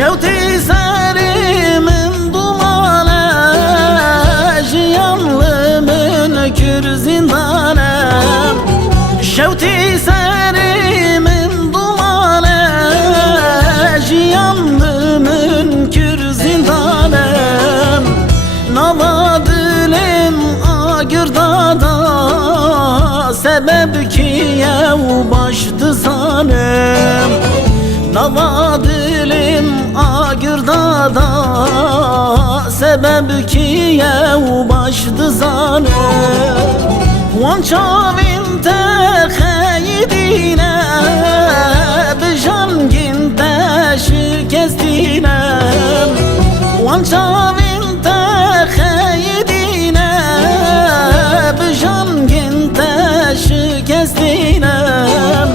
شوتی سری من دومانه جیانlı من کر زندانه شوتی سری من دومانه جیانlı من کر زندانه نava dilim agırdada sebep ki yev başdı zanem nava dilim agırdada sebep ki yev başdı zanem wan çavin te xeyidine bijan gin te şikestinem wan çavin te xeyidine bijan gin te şikestinem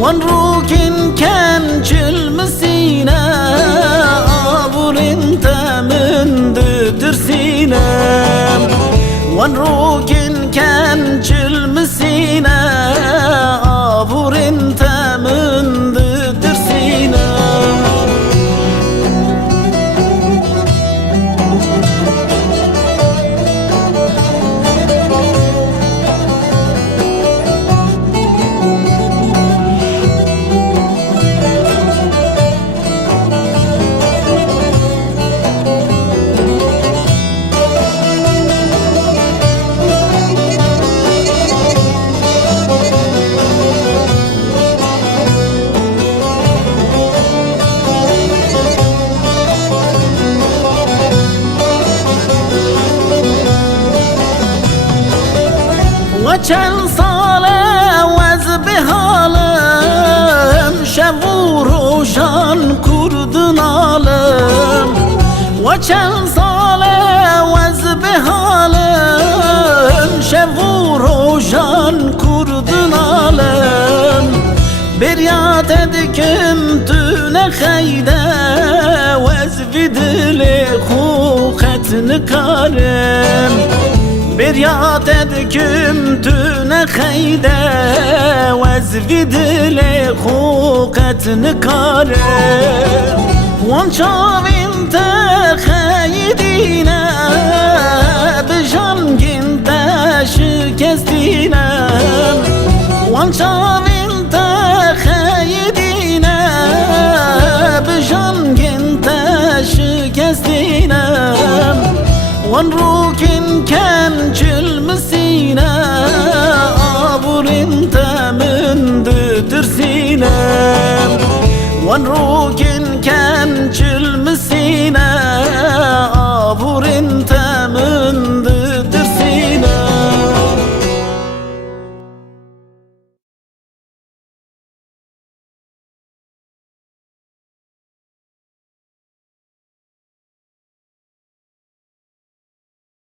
wan rukin ken çilmisine avurin teminde dirsinem wan rukin ken çilmisine avurin teminde dirsinem چند ساله وز به حالم شب و روشن کردن عالم و چند ساله وز به حالم شب و روشن کردن عالم بریات دکم تو نخیده وز بدل خو خط نکارم بریات دکم تو نخیده وز بدل خو خط نکارم وان چاوین te xeyidine bijan gin te şikestinem wan çavin te xeyidine bijan gin te şikestinem wan rukin ken çilmisine avurin teminde dirsinem wan rukin